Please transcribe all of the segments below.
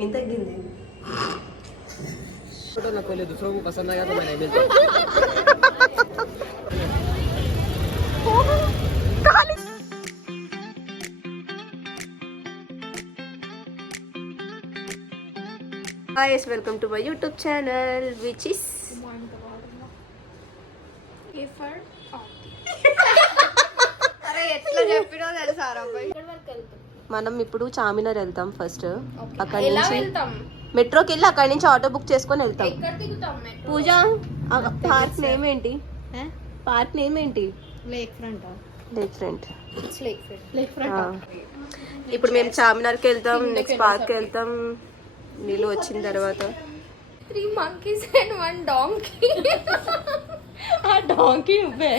ఏం తగ్గింది? ना पहले दूसरों को पसंद आएगा तो मैं नहीं मिलता। Guys, welcome to my YouTube channel, which is మనం ఇప్పుడు చామినార్ వెళ్తాం ఫస్ట్. అక్కడ నుంచి మెట్రోకి వెళ్ళి అక్కడ నుంచి ఆటో బుక్ చేసుకొని వెళ్తాం. పూజ, పార్క్ నేమ్ ఏంటి? పార్క్ నేమ్ ఏంటి? Lake front. ఇప్పుడు మేము చామినార్కి వెళ్తాం, నెక్స్ట్ పార్క్ వెళ్తాం. నీళ్ళు వచ్చిన తర్వాత 3 monkeys and 1 donkey. ఆ డాంకీ నువ్వే.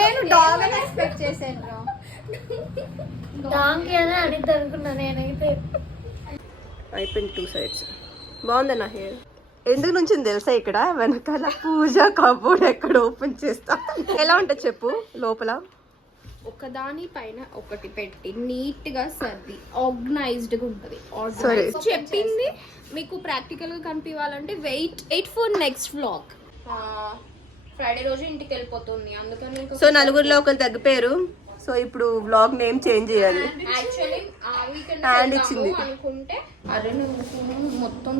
నేను డాగ్ అని ఎక్స్పెక్ట్ చేశాను. డాంకీ అని అడిగితే అనుకున్నా నేనైతే. అయిపోయింది 2 sides. బాగుంది నా హెయిర్. ఎందుకు నుంచి తెలుసా ఇక్కడ వెనకాల పూజ కబోర్డ్ ఎక్కడ ఓపెన్ చేస్తా. ఎలా ఉంటుంది చెప్పు లోపల? ఒకదాని పైన ఒకటి పెట్టి నీట్ గా సర్ది ఆర్గనైజ్డ్ గా ఉంటది. చెప్పింది మీకు ప్రాక్టికల్ గా కనిపించాలంటే wait for next vlog. Friday రోజు ఇంటికి వెళ్ళిపోతుంది, అందుకని సో నలుగురిలో ఒకరు తగ్గిపోయారు. సో ఇప్పుడు వ్లాగ్ నేమ్ చేంజ్ చేయాలి. యాక్చువల్లీ హ్యాండ్ ఇచ్చింది అనుకుంటే అరే నువ్వు మొత్తం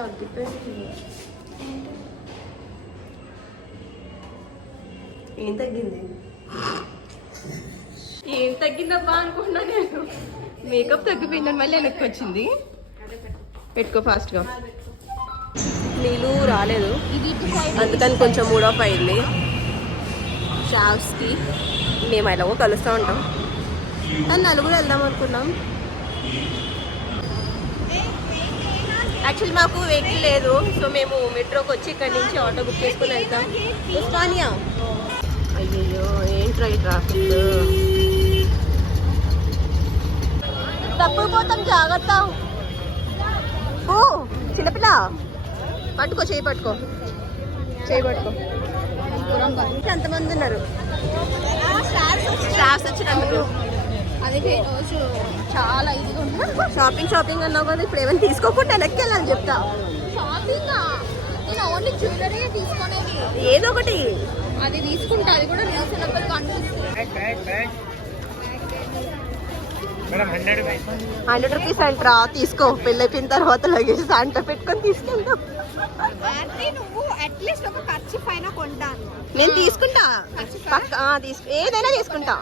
తగ్గిపోయింది. ఏం తగ్గింది? ఏం తగ్గిందబ్బా అనుకున్నా నేను. మేకప్ తగ్గిపోయిందని మళ్ళీ వెనక్కి వచ్చింది. పెట్టుకో ఫాస్ట్ గా. నీళ్ళు రాలేదు అందుకని కొంచెం మూడ్ ఆఫ్ అయింది. షాప్స్కి మేము ఎలాగో కలుస్తూ ఉంటాం. కానీ నలుగురు వెళ్దాం అనుకున్నాం. యాక్చువల్లీ మాకు వెహికల్ లేదు, సో మేము మెట్రోకి వచ్చి ఇక్కడి నుంచి ఆటో బుక్ చేసుకుని వెళ్తాం. ఉస్మానియా. అయ్యయ్యో ఏంట్రా ఈ ట్రాఫిక్. తప్పుడు పోతాం, జాగ్రత్త. ఓ చిన్నపిల్ల పట్టుకో, చేయి పట్టుకో. ఎంతమంది ఉన్నారు? స్టాఫ్స్ వచ్చినందుకు అదే రోజు చాలా ఇదిగా ఉన్నా. షాపింగ్ అన్నావు కదా, ఇప్పుడు ఏమైనా తీసుకోకుండా వెనక్కి వెళ్ళాలని చెప్తా. షాపింగ్ నేను ఓన్లీ జ్యువెలరీ తీసుకునేది. ఏదో ఒకటి అది తీసుకుంటా, అది కూడా రీజనబుల్ కనిపిస్తుంది. 100 రూపీస్ అంటరా, తీసుకో. పెళ్ళైపోయిన తర్వాత లగేజ్ దాంట్లో పెట్టుకొని తీసుకెళ్తాం. నువ్వు అట్లీస్ట్ ఒక ఖర్చు పైన కొంటాను. నేను తీసుకుంటా, ఏదైనా తీసుకుంటా.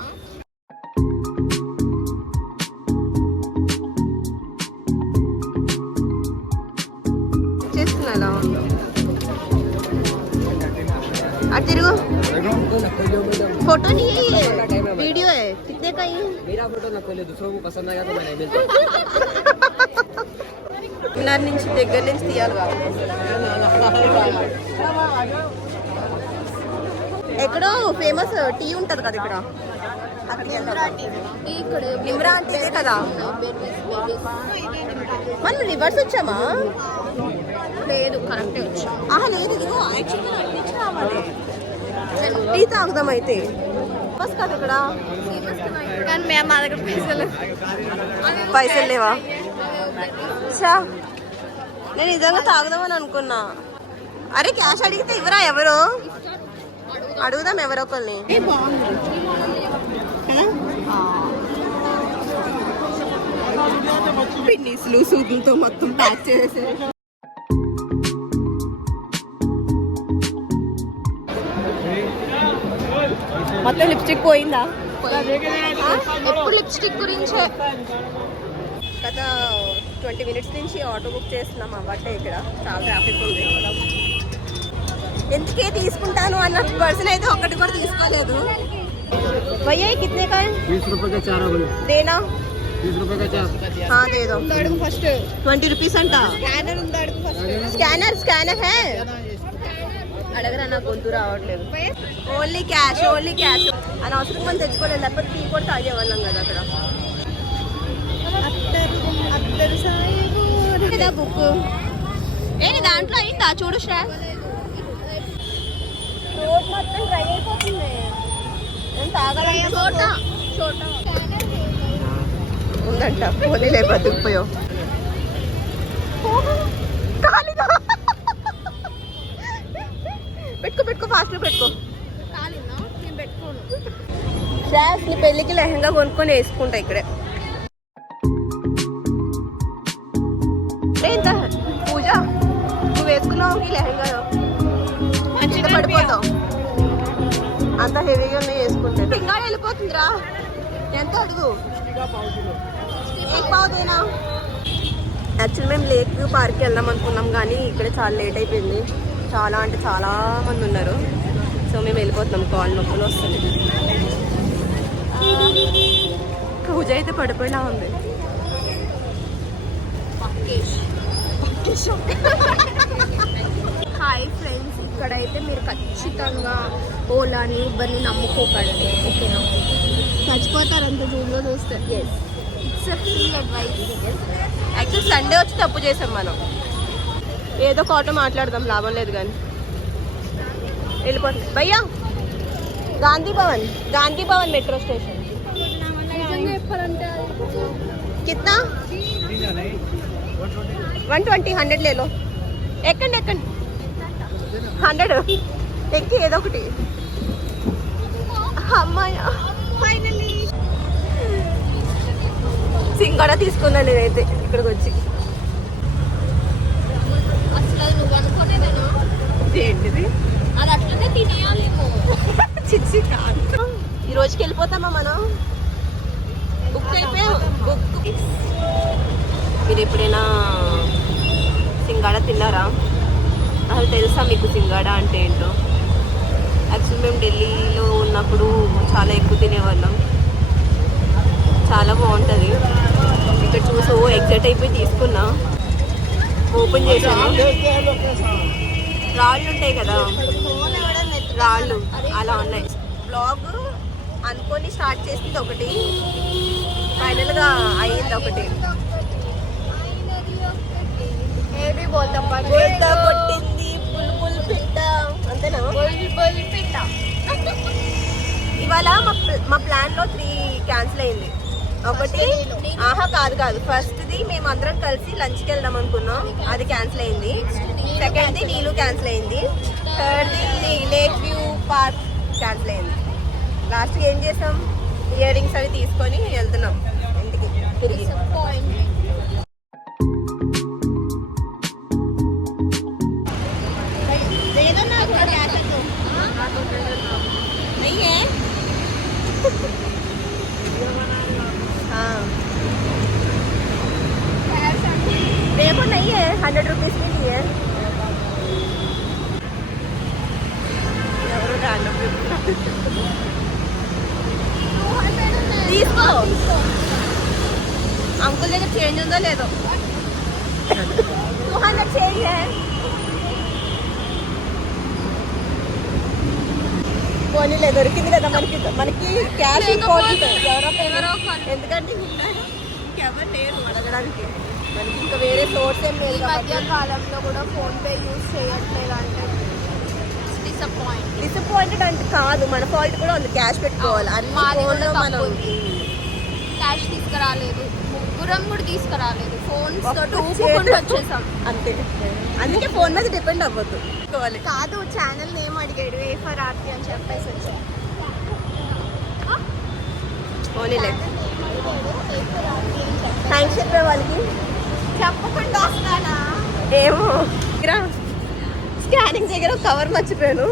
చేస్తున్నా ఎలా ఉందో. అటు తిరుగు. फोटो नहीं है ये, वीडियो है. कितने का ये? मेरा फोटो ना पहले दूसरों को पसंद आएगा तो मैं नहीं मिलता। చార్మినార్ నుంచి దగ్గర నుంచి తీయాలి కాబట్టి ఎక్కడో ఫేమస్ టీ ఉంటుంది కదా ఇక్కడ, అక్కడికి వెళ్దాం. నిమ్రా అంటే కదా. మనం రివర్స్ వచ్చామా? లేదు, కరెక్టే వచ్చాం. లేదు, ఇదిగో యాక్చువల్గా అటు నుంచి రావాలి. టీ తాగుదాం అయితే. బస్ కదా ఇక్కడ. కానీ మేము మా దగ్గర పైసలు లేవా? నేను నిజంగా తాగుదామని అనుకున్నా. అరే క్యాష్ అడిగితే ఇవ్వరా ఎవరు? అడుగుదాం ఎవరో ఒకరిని. పిన్నీసులు సూదులతో మొత్తం ప్యాక్ చేసేసి మొత్తం లిప్స్టిక్ పోయిందా? ఎప్పుడు లిప్స్టిక్ గురించే. గత 20 minutes నుంచి ఆటో బుక్ చేస్తున్నాం అవ్వట్టే. ఇక్కడ చాలా ట్రాఫిక్ ఉంది. ఎందుకే తీసుకుంటాను అన్న పర్సన్ అయితే ఒక్కటి కూడా తీసుకోలేదు. भैया कितने का है? 20 रुपए का 4 देना. 20 रुपए का 4. हाँ दे दो. ఫస్ట్ 20 rupees అంట. స్కానర్ ఉంది అడుగు ఫస్ట్. స్కానర్ है. అడగరా, నాకు గొంతు రావట్లేదు. ఓన్లీ క్యాష్ అని అవసరం మనం తెచ్చుకోలేదు, లేకపోతే టీ కూడా తాగేవాళ్ళం కదా అక్కడ. బుక్ ఏంటి దాంట్లో అయిందా చూడు. రోడ్ మొత్తం డ్రై అయిపోతుంది. పోయిందంట. పోనీలే బతుకుపోయావు. పెట్టుకో ఫాస్ట్ పెట్టుకో. శ్రేయస్ నీ పెళ్ళికి లెహంగా కొనుక్కొని వేసుకుంటా ఇక్కడే. ఎంత పూజ నువ్వు వేసుకున్నావు ఈ లెహంగా కింద పడిపోతావు. అంత హెవీగా ఉన్నాయి వేసుకుంటే. ఇంకా వెళ్ళిపోతుందిరా. ఎంత అడుగు పావుదేనా. యాక్చువల్ మేము లేక్ వ్యూ పార్క్కి వెళ్దాం అనుకున్నాం కానీ ఇక్కడ చాలా లేట్ అయిపోయింది. చాలా అంటే చాలా మంది ఉన్నారు. సో మేము వెళ్ళిపోతున్నాం. కాళ్ళు నొప్పులు వస్తుంది. పూజ అయితే పడిపోయినా ఉంది. హాయ్ ఫ్రెండ్స్, ఇక్కడైతే మీరు ఖచ్చితంగా ఓలాని ఉబర్ని నమ్ముకోకండి. ఓకేనా, చచ్చిపోతారు అంత జూన్లో చూస్తే. Yes, it's a free advice. Actual Sunday వచ్చి తప్పు చేసాం మనం. ఏదో ఒక ఆటో మాట్లాడదాం, లాభం లేదు కానీ వెళ్ళిపోతుంది. భయ్యా గాంధీ భవన్ మెట్రో స్టేషన్ కిतना 120 100 ले लो. ఎక్కండి 100 ఎక్కి ఏదో ఒకటి. అమ్మాయ ఫైనల్లీ సింగడ తీసుకున్నా నేనైతే ఇక్కడికి వచ్చి. అసలు నువ్వు అనుకునేదేనా ఏంటిది? అది అట్లనే తినేయాలేమో. చిచ్చి కాదు. ఈ రోజుకి వెళ్ళిపోతామా మనం? బుక్ అయిపోయాం. మీరు ఎప్పుడైనా సింగాడ తిన్నారా? అసలు తెలుసా మీకు సింగాడ అంటే ఏంటో? యాక్చువల్లీ మేము ఢిల్లీలో ఉన్నప్పుడు చాలా ఎక్కువ తినేవాళ్ళం. చాలా బాగుంటుంది. ఇక్కడ చూసి ఎగ్జైట్ అయిపోయి తీసుకున్నా. ఓపెన్ చేశాను. రాళ్ళు ఉంటాయి కదా, రాళ్ళు అలా ఉన్నాయి. బ్లాగ్ అనుకొని స్టార్ట్ చేసింది ఒకటి, ఫైనల్గా అయ్యింది ఒకటి. కొట్టింది పుల్ పిట్ట అంతేనా? ఇవాళ మా ప్లాన్ లో 3 క్యాన్సిల్ అయింది. ఒకటి కాదు ఫస్ట్ది మేము అందరం కలిసి లంచ్కి వెళ్దాం అనుకున్నాం, అది క్యాన్సిల్ అయింది. సెకండ్ది నీళ్ళు క్యాన్సిల్ అయింది. థర్డ్ది లేక్ వ్యూ పార్క్ క్యాన్సిల్ అయింది. లాస్ట్కి ఏం చేసాం, ఇయర్ రింగ్స్ అవి తీసుకొని వెళ్తున్నాం ఇంటికి తిరిగి. देखो नहीं है 100 रुपीज के लिए. తీసుకో. అంకుల్ దగ్గర చేంజ్ ఉందో లేదో. 200 చేంజ్. పోనీలే, దొరికింది కదా మనకి క్యాష్ ఇంపార్టెంట్. ఎందుకంటే ఇంకెవరు లేరు అడగడానికి. మనకి ఇంకా వేరే సోర్స్ ఏం లేదు. మధ్య కాలంలో కూడా ఫోన్ పే యూజ్ చేయట్లేదు అంటే డిసప్పాయింటెడ్ అంటే కాదు, మన ఫాల్ట్ కూడా ఉంది. క్యాష్ పెట్టుకోవాలి. అన్ని ఫోన్లో మనం క్యాష్ తీసుకురాలేదు, ముగ్గురం కూడా తీసుకురాలేదు. ఫోన్స్ తోటి ఊపుకుంటూ వచ్చేసాం అంతే. అందుకే ఫోన్ మీద డిపెండ్ అవ్వద్దు. కాదు, ఛానల్ నేమ్ అడిగాడు, ఏ ఫర్ ఆర్తి అని చెప్పేసి వచ్చా. ఓన్లీ థ్యాంక్స్ చెప్పే వాళ్ళకి చెప్పకుండా వస్తానా ఏమో. స్కానింగ్ దగ్గర ఒక కవర్ మర్చిపోయాను.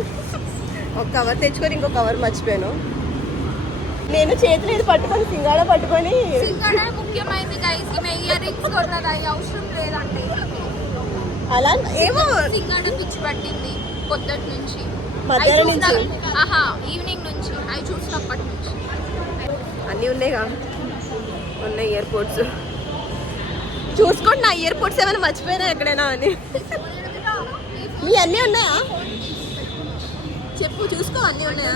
ఒక కవర్ తెచ్చుకొని ఇంకో కవర్ మర్చిపోయాను. నేను చేతులు ఇది పట్టుకొని సింగాడ పట్టుకొని ముఖ్యమైనది ఇయర్ రింగ్స్ అవసరం లేదంటే అలా ఏమో సింగాడ పిచ్చి పట్టింది పొద్దుటి నుంచి, మధ్యాహ్నం నుంచి, ఈవినింగ్ నుంచి. అవి చూసినప్పటి నుంచి అన్నీ ఉన్నాయిగా. ఉన్నాయి ఇయర్పోర్ట్స్. చూసుకోండి నా ఇయర్పోర్ట్స్ ఏమైనా మర్చిపోయినా ఎక్కడైనా అని. మీ అన్నీ ఉన్నాయా చెప్పు, చూసుకో. అన్నీ ఉన్నాయా?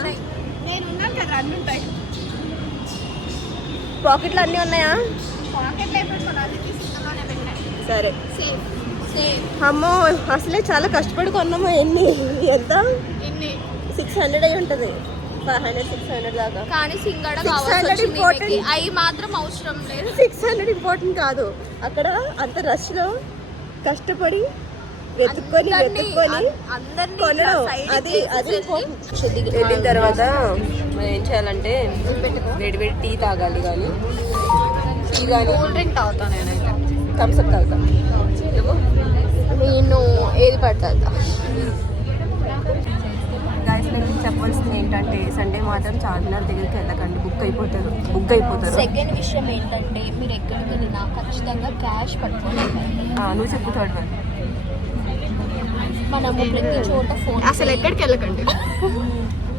నేను ఉన్నాను కదా, అన్నీ ఉంటాయి. పాకెట్లో అన్నీ ఉన్నాయా? సరే. అమ్మో, అసలే చాలా కష్టపడి కొన్నాము. ఎంత 600 అయి ఉంటుంది. 500-600 దాకా. కానీ సింగడ 600 important. అవి మాత్రం అవసరం లేదు. 600 ఇంపార్టెంట్ కాదు, అక్కడ అంత రష్ లో కష్టపడి వెతుక్కొని అందరినీ కొనడం అది వెళ్ళిన తర్వాత మనం ఏం చేయాలంటే వేడి వేడి టీ తాగాలి. కానీ టీ కానీ కూల్ డ్రింక్ తాగుతా నేనైతే. థమ్స్అప్ తాగుతా. నేను ఏది పడతా. గైస్ నేను చెప్పాల్సింది ఏంటంటే సండే మాత్రం చార్మినార్ దగ్గరికి వెళ్ళకండి, బుక్ అయిపోతారు. సెకండ్ విషయం ఏంటంటే మీరు ఎక్కడికి వెళ్ళినా ఖచ్చితంగా క్యాష్ పట్టుకోవాలి. నువ్వు చెప్పు థర్డ్ వన్. మనము ప్రతి చోట ఫోన్ అసలు ఎక్కడికి వెళ్ళకండి.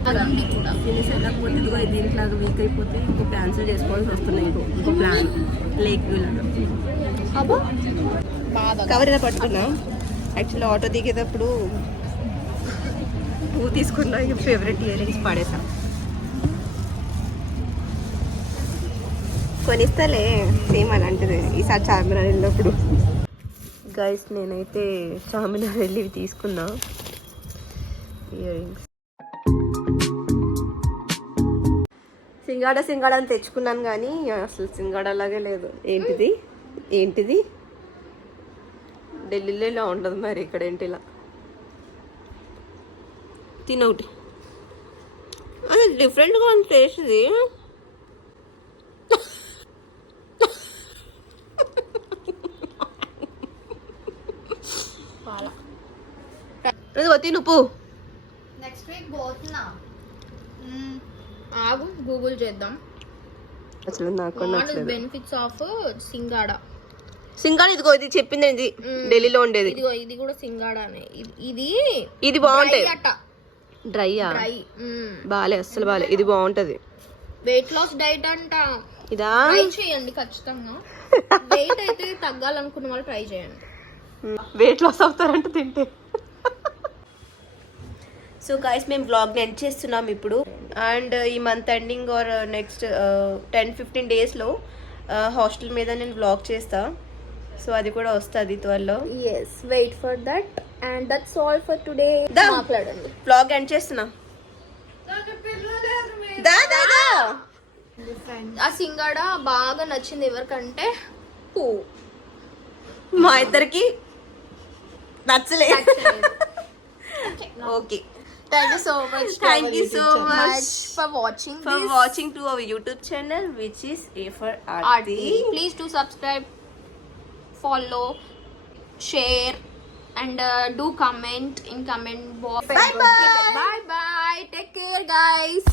అదండి కూడా వెళ్ళకపోతే ఇదిగో దీంట్లాగా వీక్ అయిపోతే ఇంకో క్యాన్సిల్ చేసుకోవాల్సి వస్తున్నాయి. ఇంకో ప్లాన్ లేక్ వ్యూ లాగా. అబ్బో బాగా కవర్ ఏదో పట్టుకున్నాం. యాక్చువల్లీ ఆటో దిగేటప్పుడు పువ్వు తీసుకున్నా, ఫేవరెట్ ఇయర్ రింగ్స్ పడేసా. కొనిస్తలే సేమ్ అలాంటిది ఈసారి చార్మినార్ వెళ్ళినప్పుడు. గైస్ నేనైతే చార్మినార్ వెళ్ళి తీసుకున్నా ఇయర్ రింగ్స్. సింగాడ అని తెచ్చుకున్నాను కానీ అసలు సింగాడ అలాగే లేదు. ఏంటిది ఢిల్లీలో ఇలా ఉండదు, మరి ఇక్కడ ఏంటి ఇలా తినొకటి. అది డిఫరెంట్గా ఉంది టేస్ట్. ఇది తినుపు. నెక్స్ట్ వీక్ పోతున్నా. ఆగు గూగుల్ చేద్దాం. అసలు నాకు బెనిఫిట్స్ ఆఫ్ సింగాడ. ఇదిగో ఇది చెప్పింది, ఇది ఢిల్లీలో ఉండేది. ఇదిగో ఇది కూడా సింగాడానే. ఇది బాగుంటాయి. డ్రైయా డ్రై బాలే, అస్సలు బాలే. ఇది బాగుంటది. వెయిట్ లాస్ డైట్ అంట. ఇదా ట్రై చేయండి ఖచ్చితంగా. వెయిట్ అయితే తగ్గాలనుకున్న వాళ్ళు ట్రై చేయండి. వెయిట్ లాస్ అవుతారంట తింటే. సో గైస్ మేము వ్లాగ్ని ఎండ్ చేస్తున్నాం ఇప్పుడు. అండ్ ఈ మంత్ ఎండింగ్ ఆర్ నెక్స్ట్ 10-15 డేస్లో హాస్టల్ మీద నేను వ్లాగ్ చేస్తా. సో అది కూడా వస్తుంది త్వరలో. Yes wait for that. And that's all for today. మాట్లాడండి. వ్లాగ్ ఎండ్ చేస్తున్నా. ఆ సింగాడ బాగా నచ్చింది ఎవరికంటే మా ఇద్దరికి నచ్చలేదు. Okay, thank you so much. Thank you so much for watching to our YouTube channel, which is A for Aarti. Please do subscribe, follow, share, and do comment in comment box. Bye bye. Take care, guys.